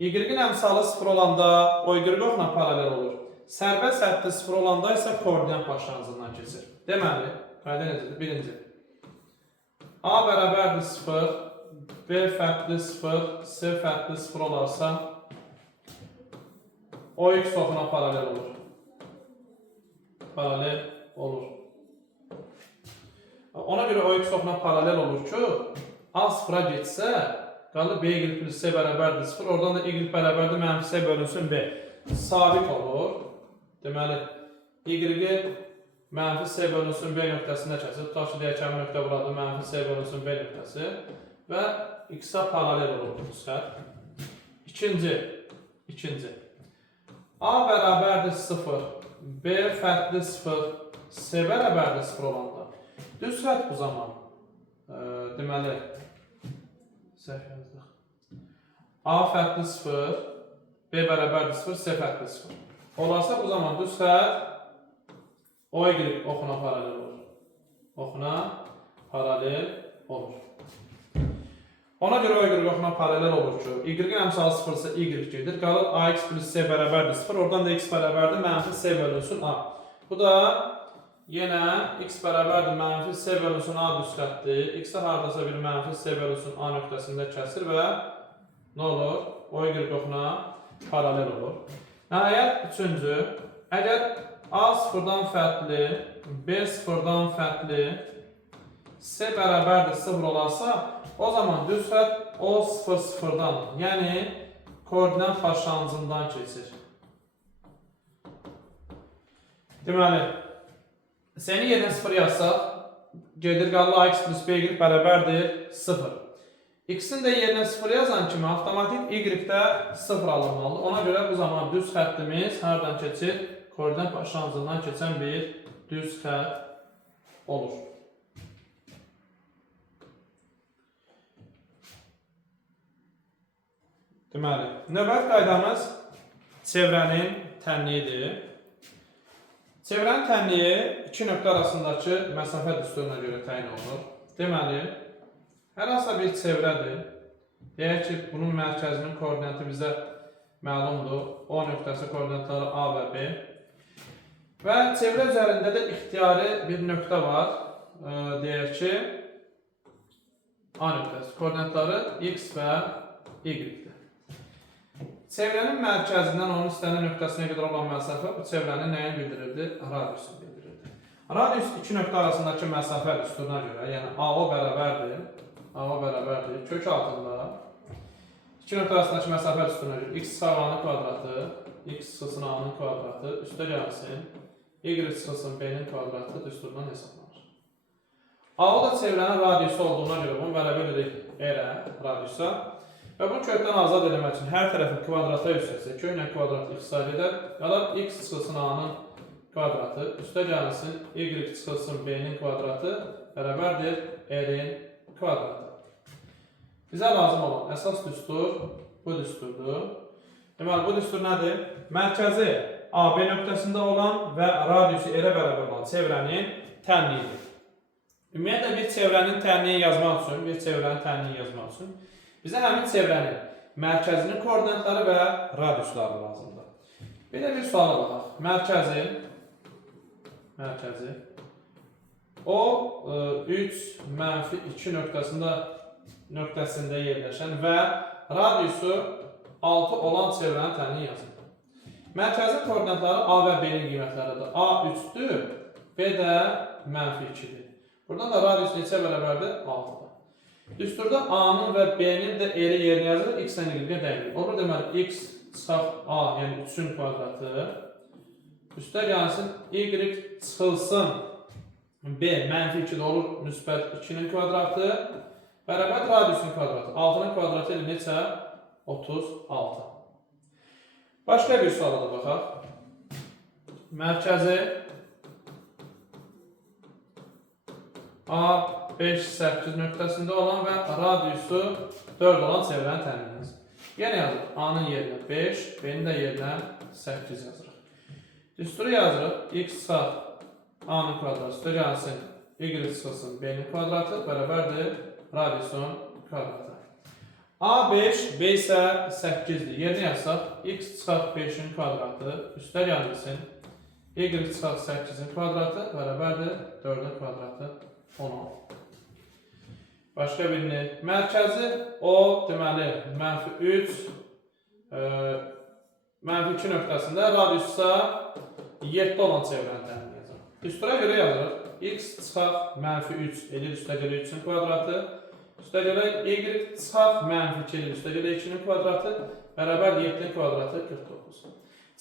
Y-in əmsalı 0 olanda o Y oxla paralel olur. Sərbəst xətti 0 olanda isə koordinat başlanğıcından keçir. Deməli, qayda necədir? Birinci, A bərabərdir 0, B fərqli 0, C fərqli 0 olarsa, o X oxuna paralel olur. Paralel olur. Ona görə o X oxuna paralel olur ki, A 0-a getsə, qalır B plus C bərabərdir 0, oradan da Y bərabərdir -C bölünsün B. Sabit olur. Deməli, Y-i -C bölünsün B nöqtəsində kəsir. Tutaq ki, deyək ki, nöqtə buradır, -C bölünsün B nöqtəsi və X-a paralel olur bu xət. İkinci. A bərabərdir 0, B fərqli 0, C bərabərdir 0 olanda. Düz xət bu zaman. Deməli, A fərqli 0, B bərabərdir 0, C fərqli 0. Olarsa bu zaman düz xət o Y oxuna paralel olur. Oxuna paralel olur. Ona görə o Y oxuna paralel olur ki, Y-in əmsalı 0 ise Y gedir. Qalır AX plus C bərabərdir 0, oradan da X bərabərdir -C bölünsün A. Bu da yenə X bərabərdir -C bölünsün A düz xətdir. X-ə hardasa bir -C bölünsün A nöqtəsində kəsir və nə olur? O Y oxuna paralel olur. Nəhayət, üçüncü, əgər A 0-dan fərqli, B 0-dan fərqli, C bərabərdir 0 olarsa, o zaman düz xət O 0-0-dan, yəni koordinat başlanğıcından keçir. Deməli, C-ni yerinə 0 yazsaq, gedir qalır AX plus BY bərabərdir 0. X-in də yerinə 0 yazan kimi avtomatik Y-də 0 alınmalıdır. Ona görə bu zaman düz xəttimiz hardan keçir? Koordinat başlanğıcından keçən bir düz xətt olur. Deməli, növbəti qaydamız çevrənin tənliyidir. Çevrənin tənliyi iki nöqtə arasındakı məsafə düsturuna görə təyin olunur. Deməli, hər hansısa bir çevrədir. Deyək ki, bunun mərkəzinin koordinatı bizə məlumdur. O nöqtəsi koordinatları A və B. Və çevrə üzərində də ixtiyari bir nöqtə var. Deyək ki, A nöqtəsi koordinatları X və Y-dir. Çevrənin mərkəzindən onun istənilən nöqtəsinə qədər olan məsafə bu çevrənin nəyin bildirirdi? Radiusunu bildirirdi. Radius iki nöqtə arasındakı məsafə düsturuna görə, yəni AO bərabərdir A bərabərdir. Kök altında 2 nöqtə arasındakı məsafə düsturuna görə x çıxar a-nın kvadratı, x çıxılsın a-nın kvadratı üstə gəlsin y çıxılsın b-nin kvadratı düsturundan hesablanır. A-o da çevrənin radiusu olduğuna görə bunu bərabər edirik r-ə, radiusa. Və bunu kökdən azad etmək üçün hər tərəfin kvadrata yüksəksə, köklə kvadrat ixtisar edər. Qalar x çıxılsın a-nın kvadratı, üstə gəlsin y çıxılsın b-nin kvadratı bərabərdir r-in kvadratı. Bizə lazım olan əsas düstur bu düsturdur. Deməli, bu düstur nədir? Mərkəzi AB nöqtəsində olan və radiusu r-ə bərabər olan çevrənin tənliyidir. Ümumiyyətlə, bir çevrənin tənliyi yazmaq üçün bizə həmin çevrənin mərkəzinin koordinatları və radiusları lazımdır. Bir də bir suala baxaq. Mərkəzi o 3-2 nöqtəsində yerləşən və radiusu 6 olan çevrənin tənliyi yazılır. Mərkəzin koordinatları A və B-nin qiymətləridir. A 3-dür, B də -2-dir. Buradan da radius neçə bərabərdir? 6-dır. Düsturda A-nın və B-nin də R-i yerinə yazılır, x-lə y-ə dəqiq. Olur deməli, x çıxaq A, yəni 3-ün kvadratı, üstə gəlsin, y çıxılsın B, -2-də olur, müsbət 2-nin kvadratı, bərabər radiusun kvadratı. 6-nın kvadratı ilə neçə? 36. Başqa bir suala da baxaq. Mərkəzi A 5-8 nöqtəsində olan və radiusu 4 olan çevrənin təminləyiz. Yəni yazırıq. A-nın yerinə 5, B-nin də yerinə 8 yazırıq. Düsturu yazırıq. X çıxaq A-nın kvadratı üstə gəlsin. Y çıxılsın B-nin kvadratı bərabərdir radiusun kvadratı. A 5, B isə 8-dir. Yerinə yazsaq, x çıxaq 5-in kvadratı üstə gəlsin. Y çıxaq 8-in kvadratı bərabərdir 4-ün kvadratı 10. Başqa birini. Mərkəzi o, deməli, -3, -2 nöqtəsində, radiussa 7 olan çevrəni təmin edəcək. Düstura görə yazırıq. X çıxaq -3 edir üstə gələ 3-ün kvadratı. Üstə gələ y çıxaq -2 edir üstə gələ 2-nin kvadratı bərabər 7-nin kvadratı 49.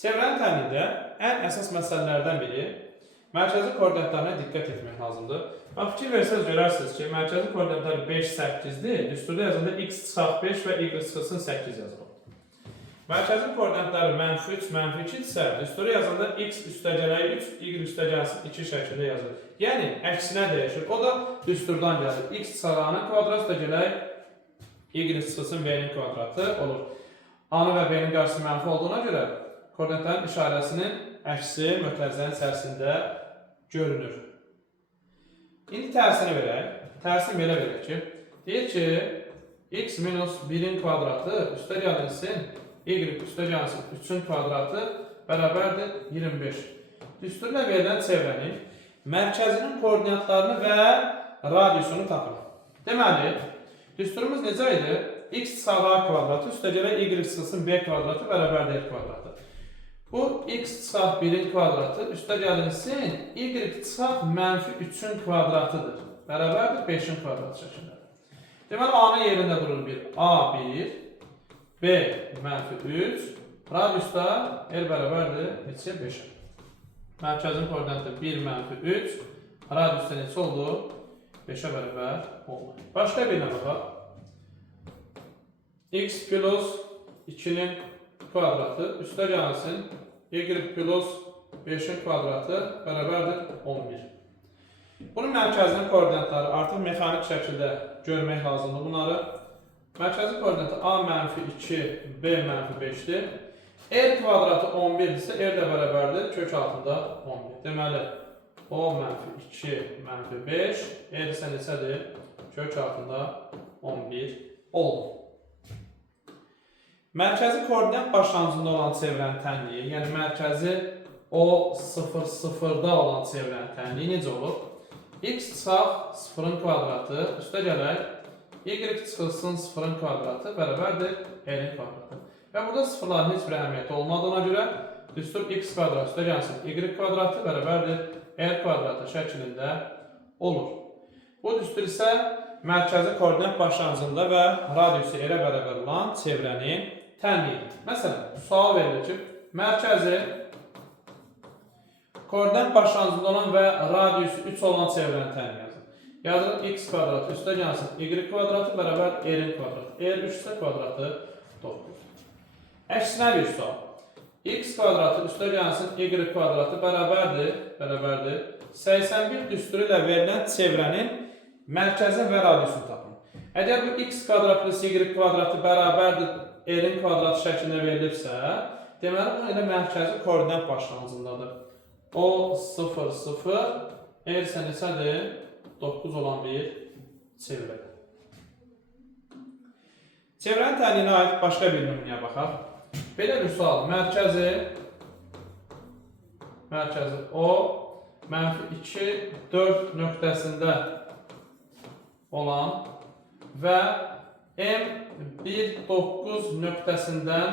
Çevrənin təminində ən əsas məsələlərdən biri mərkəzi koordinatlarına diqqət etmək lazımdır. Fikir versəniz görərsiniz ki, mərkəzi koordinatları 5-8-dir. Düsturda yazında x çıxaq 5 və y çıxılsın 8 yazılır. Mərkəzi koordinatları -3, -2 isə düsturda yazanda x üstə gələk 3, y üstə gəlsin 2 şəklində yazılır. Yəni, əksinə dəyişir. O da düsturdan gəlir. X çıxaq a-nın kvadratı üstə gələk y çıxılsın b-nin kvadratı olur. A-nın və b-nin qarşısı mənfi olduğuna görə koordinatların işarəsinin əksi mötərizənin içərisində görünür. İndi tərsini verək. Tərsini belə verək ki, deyir ki, x minus 1-in kvadratı üstə gəlsin, y üstə gəlsin 3-ün kvadratı bərabərdir 25. Düsturla verilən çevrənin mərkəzinin koordinatlarını və radiusunu tapın. Deməli, düsturumuz necə idi? X çıxaq a kvadratı üstə gələk y çıxılsın b kvadratı bərabərdir r kvadratı. Bu x çıxaq 1-in kvadratı üstə gəlinsin, y çıxaq -3-ün kvadratıdır. Bərabərdir 5-in kvadratı şəklində. Deməli, a-nın yerində durur bir a1, b -3, radiusda r bərabərdir neçə 5-ə. Mərkəzin koordinatı 1 -3, radiusda neçə oldu? 5-ə bərabər oldu. Başqa birinə baxaq. X plus 2-nin kvadratı üstə gəlsin, y plus 5-in kvadratı bərabərdir 11. Bunun mərkəzinin koordinatları artıq mexanik şəkildə görmək lazımdır bunları. Mərkəzi koordinatı a -2, b -5-dir. R kvadratı 11 isə r də bərabərdir kök altında 11. Deməli, o -2, -5, r isə neçədir? Kök altında 11 oldu. Mərkəzi koordinat başlanğıcında olan çevrənin tənliyi, yəni mərkəzi o 0-0-da olan çevrənin tənliyi necə olur? X çıxaq 0-ın kvadratı, üstə gələk, y çıxılsın 0-ın kvadratı bərabərdir r-in kvadratı. Və burada sıfırların heç bir əhəmiyyəti olmadığına görə düstur x kvadratı üstə gəlsin, y kvadratı bərabərdir r kvadratı şəklində olur. Bu düstur isə mərkəzi koordinat başlanğıcında və radiusu elə bərabər olan çevrənin tənliyidir. Məsələn, sual verilir ki, mərkəzi koordinat başlanğıcında olan və radiusu 3 olan çevrənin tənliyi yazın. Yazın x kvadratı üstə gəlsin y kvadratı bərabər r-in kvadratı. r 3 isə kvadratı 9. Əksinə bir sual. X kvadratı üstə gəlsin y kvadratı bərabərdir 81 düsturu ilə verilən çevrənin mərkəzin və radiusunu tapın. Əgər bu x kvadrat plus y kvadratı bərabərdir r-in kvadratı şəklində verilibsə, deməli bu elə mərkəzi koordinat başlanğıcındadır. O 0, 0, r isə neçədir? 9 olan bir çevrədir. Çevrənin tənliyinə aid başqa bir nümunəyə baxaq. Belə bir sual, mərkəzi O -2, 4 nöqtəsində olan və M1, 9 nöqtəsindən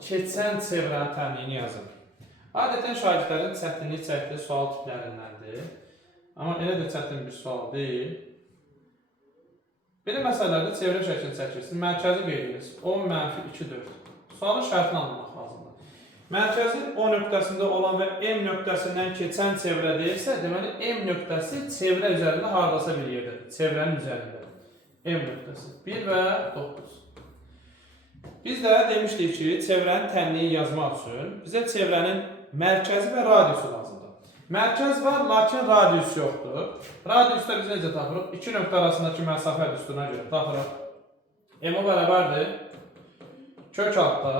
keçən çevrənin tənliyini yazın. Adətən şagirdlərin çətinlik çəkdiyi sual tiplərindəndir. Amma elə də çətin bir sual deyil. Belə məsələlərdə çevrə şəklini çəkirsiniz, mərkəzi qeyd edirsiniz. O -2, 4. Sualın şərtini anlamaq lazımdır. Mərkəzi O nöqtəsində olan və M nöqtəsindən keçən çevrə deyilsə, deməli M nöqtəsi çevrə üzərində haradasa bir yerdə, çevrənin üzərində. M nöqtəsi 1 və 9. Biz də demişdik ki, çevrənin tənliyi yazmaq üçün bizə çevrənin mərkəzi və radiusu lazımdır. Mərkəz var, lakin radius yoxdur. Radiusda biz necə tapırıq? İki nöqtə arasındakı məsafə düsturuna görə tapırıq. M-o bərabərdir. Kök altda,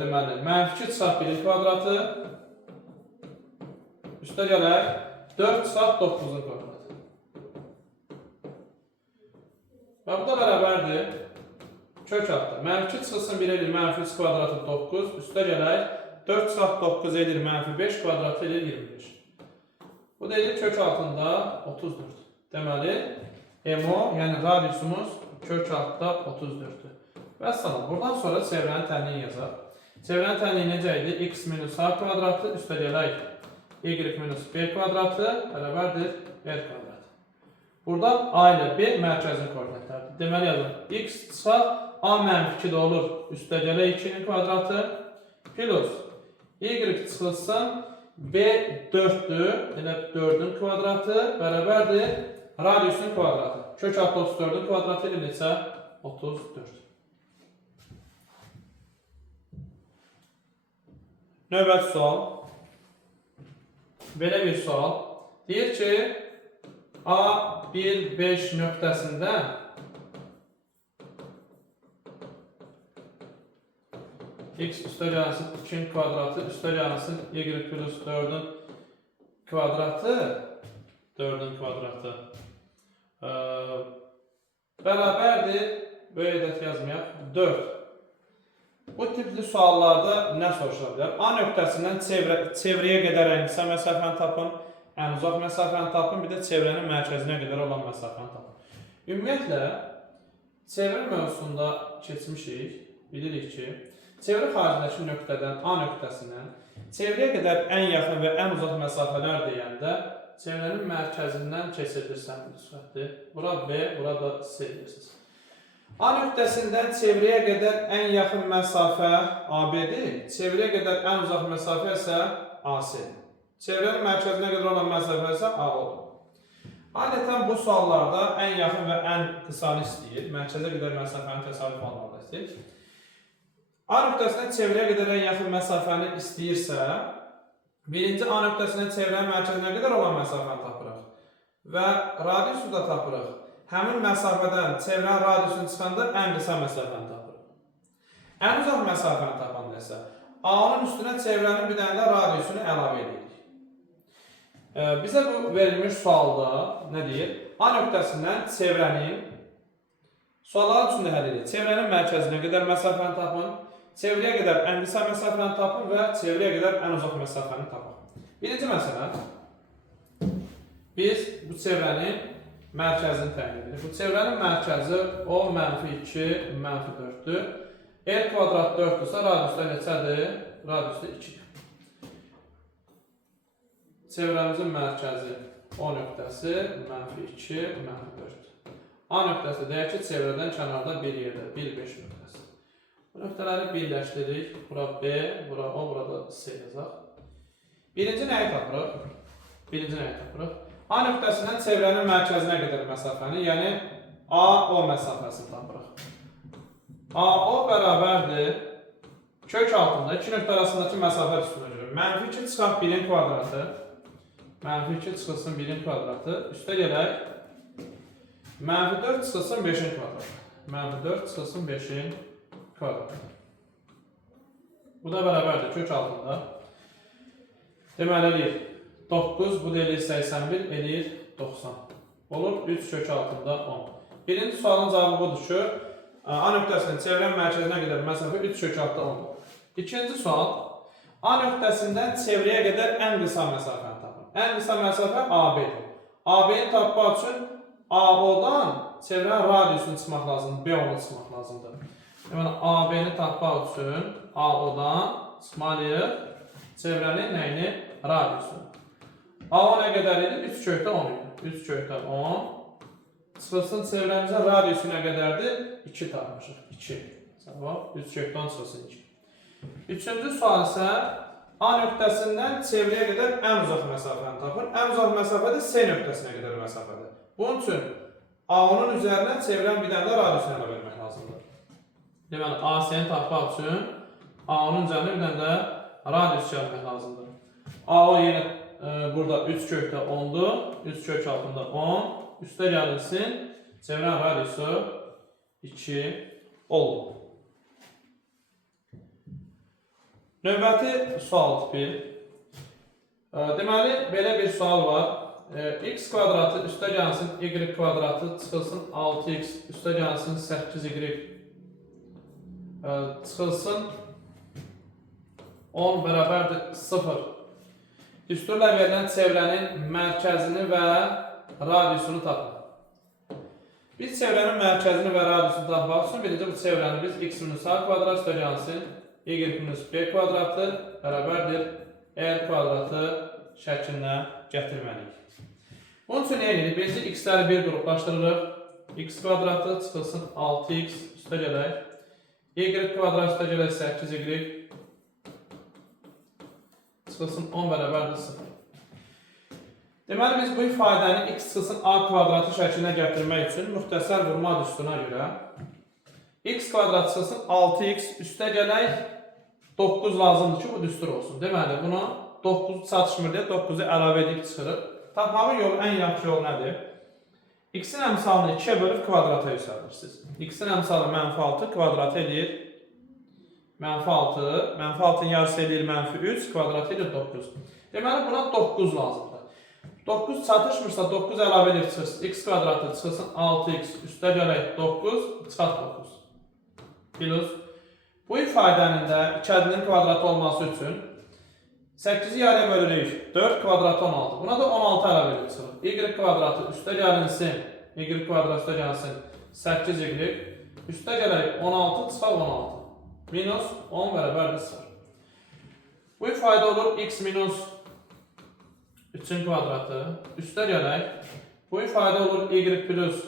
deməli, -2 çıxaq 1-in kvadratı üstə gələk 4 çıxaq 9-un kvadratı. Və bu da bərabərdir. Kök altda, -2 çıxılsın 1 edir, -3 kvadratı 9, üstə gələk 4 çıxaq 9 edir, -5 kvadratı edir 25. Bu da edir kök altında 34. Deməli, MO, yəni radiusumuz kök altda 34-dür. Və salam, buradan sonra çevrənin tənliyini yazaq. Çevrənin tənliyi necə idi? X minus A kvadratı üstə gələk Y minus B kvadratı bərabərdir R kvadratı. Burada A ilə B mərkəzin koordinatlardır. Deməli yazın, X çıxaq A -2 də olur, üstə gələk 2-nin kvadratı plus Y çıxılsın B 4-dür, elə 4-ün kvadratı bərabərdir radiusun kvadratı. Kök altda 34-ün kvadratı ilə neçə? 34. Növbəti sual. Belə bir sual. Deyir ki, A1, 5 nöqtəsində x üstə gəlsin 2-nin kvadratı, üstə gəlsin y plus 4-ün kvadratı, 4-ün kvadratı bərabərdir, böyük ədəd yazmayaq, 4. Bu tipli suallarda nə soruşula bilər? A nöqtəsindən çevrəyə qədər ən qısa məsafəni tapın, ən uzaq məsafəni tapın, bir də çevrənin mərkəzinə qədər olan məsafəni tapın. Ümumiyyətlə, çevrə mövzusunda keçmişik, bilirik ki, çevrə xaricindəki nöqtədən A nöqtəsindən çevrəyə qədər ən yaxın və ən uzaq məsafələr deyəndə çevrənin mərkəzindən keçirilirsən bu sürətdir. Bura B, burada C deyirsiniz. A nöqtəsindən çevrəyə qədər ən yaxın məsafə AB-dir, çevrəyə qədər ən uzaq məsafə isə AC-dir. Çevrənin mərkəzinə qədər olan məsafə isə AO-dur. Adətən bu suallarda ən yaxın və ən qısanı istəyir, mərkəzə qədər məsafəni təsadüf almalı istəyir. A nöqtəsindən çevrəyə qədər ən yaxın məsafəni istəyirsə, birinci A nöqtəsindən çevrənin mərkəzinə qədər olan məsafəni tapırıq və radiusu da tapırıq. Həmin məsafədən çevrənin radiusunu çıxanda ən qısa məsafəni tapırıq. Ən uzaq məsafəni tapanda isə A-nın üstünə çevrənin bir dənə də radiusunu əlavə edirik. Bizə bu verilmiş sualda nə deyir? A nöqtəsindən çevrənin, sualların üçündə həll edirik. Çevrənin mərkəzinə qədər məsafəni tapın, çevrəyə qədər ən qısa məsafəni tapın və çevrəyə qədər ən uzaq məsafəni tapın. Birinci məsələ, biz bu çevrənin mərkəzini təyin edirik. Bu çevrənin mərkəzi O -2, -4-dür. R kvadrat 4-dürsə, radiusda neçədir? Radiusda 2-dir. Çevrəmizin mərkəzi O nöqtəsi -2, -4. A nöqtəsi deyək ki, çevrədən kənarda bir yerdə, 1, 5 nöqtəsi. Bu nöqtələri birləşdiririk. Bura B, bura O, burada C yazaq. Birinci nəyi tapırıq? A nöqtəsindən çevrənin mərkəzinə qədər məsafəni, yəni AO məsafəsini tapırıq. AO bərabərdir. Kök altında iki nöqtə arasındakı məsafə üstünə görə. -2 çıxaq 1-in kvadratı. -2 çıxılsın 1-in kvadratı. Üstə gələk. -4 çıxılsın 5-in kvadratı. -4 çıxılsın 5-in kvadratı. Bu da bərabərdir kök altında. Deməli eləyir 9, bu da eləyir 81, eləyir 90. Olur 3 kök altında 10. Birinci sualın cavabı budur ki, A nöqtəsinin çevrənin mərkəzinə qədər məsafə 3 kök altında 10. İkinci sual, A nöqtəsindən çevrəyə qədər ən qısa məsafəni tapın. Ən qısa məsafə AB-dir. AB-ni tapmaq üçün AO-dan çevrənin radiusunu çıxmaq lazımdır, B-onu çıxmaq lazımdır. Deməli, AB-ni tapmaq üçün AO-dan çıxmalıyıq çevrənin nəyini? Radiusunu. AO nə qədər idi? 3 kökdə 10 idi. 3 kökdə 10. Çıxılsın çevrəmizə radiusu nə qədərdir? 2 tapmışıq. 2. Cavab 3 kökdə 10 çıxılsın 2. Üçüncü sual isə A nöqtəsindən çevrəyə qədər ən uzaq məsafəni tapır. Ən uzaq məsafə də C nöqtəsinə qədər məsafədir. Bunun üçün AO-nun üzərinə çevrənin bir dənə də radiusunu əlavə etmək lazımdır. Deməli, AC-ni tapmaq üçün AO-nun üzərinə bir dənə də radius çəkmək lazımdır. AO yenə burada 3 kökdə 10'dur. 3 kök altında 10. Üstə gəlilsin. Çevrənin radiusu 2 oldu. Növbəti sual tipi. Deməli, belə bir sual var. X kvadratı üstə gəlsin, Y kvadratı çıxılsın 6x, üstə gəlsin 8y çıxılsın 10 bərabərdir 0. Düsturla verilən çevrənin mərkəzini və radiusunu tapın. Biz çevrənin mərkəzini və radiusunu tapmaq üçün birinci bu çevrəni biz x minus a kvadrat üstə gəlsin y minus b kvadratı bərabərdir r kvadratı şəklinə gətirməliyik. Bunun üçün nə edirik? Birinci x-ləri bir qruplaşdırırıq. X kvadratı çıxılsın 6x üstə gələk. Y kvadrat üstə gələk 8y çıxılsın 10 bərabərdir 0. Deməli, biz bu ifadəni x çıxılsın a kvadratı şəklinə gətirmək üçün müxtəsər vurma düsturuna görə x kvadrat çıxılsın 6x üstə gələk 9 lazımdır ki, bu düstur olsun. Deməli, buna 9 çatışmır deyə 9'u əlavə edib çıxırıq. Tapmağın yolu, ən yaxşı yol nədir? X-in əmsalını 2'yə bölüb kvadrata yüksəldirsiniz. X-in əmsalı -6 kvadratı eləyir -6, -6'ın yarısı eləyir -3, kvadratı eləyir 9. Deməli, buna 9 lazımdır. 9 çatışmırsa 9 əlavə edib çıxırsınız. X kvadratı çıxılsın 6x üstə gələk 9, çıxart 9. Plus, bu ifadənin də 2 ədinin kvadratı olması üçün 8'i yarıya bölürük. 4 kvadratı 16. Buna da 16 əlavə edib çıxırıq. Y kvadratı üstə gəlinsin. Y kvadratı üstə gəlsin 8y. Üstə gələk 16, çıxaq 16. Minus 10 bərabərdir 0. Bu ifadə olur x minus 3'ün kvadratı. Üstə gələk. Bu ifadə olur y plus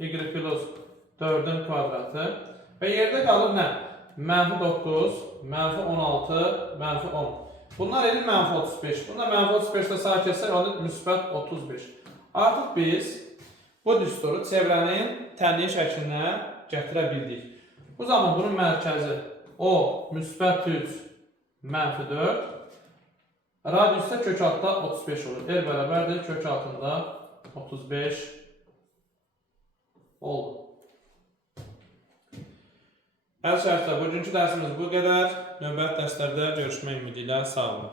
4'ün kvadratı. Və yerdə qalır nə? -9, -16, -10. Bunlar edir -35. Bunda -35'də sağ keçsək olur müsbət 35. Artıq biz bu düsturu çevrənin tənliyi şəklinə gətirə bildik. Bu zaman bunun mərkəzi o müsbət 3, -4. Radiusda kök altında 35 olur. R bərabərdir kök altında 35 oldu. Hər şərtdə bugünkü dərsimiz bu qədər. Növbəti dərslərdə görüşmək ümidi ilə sağ olun.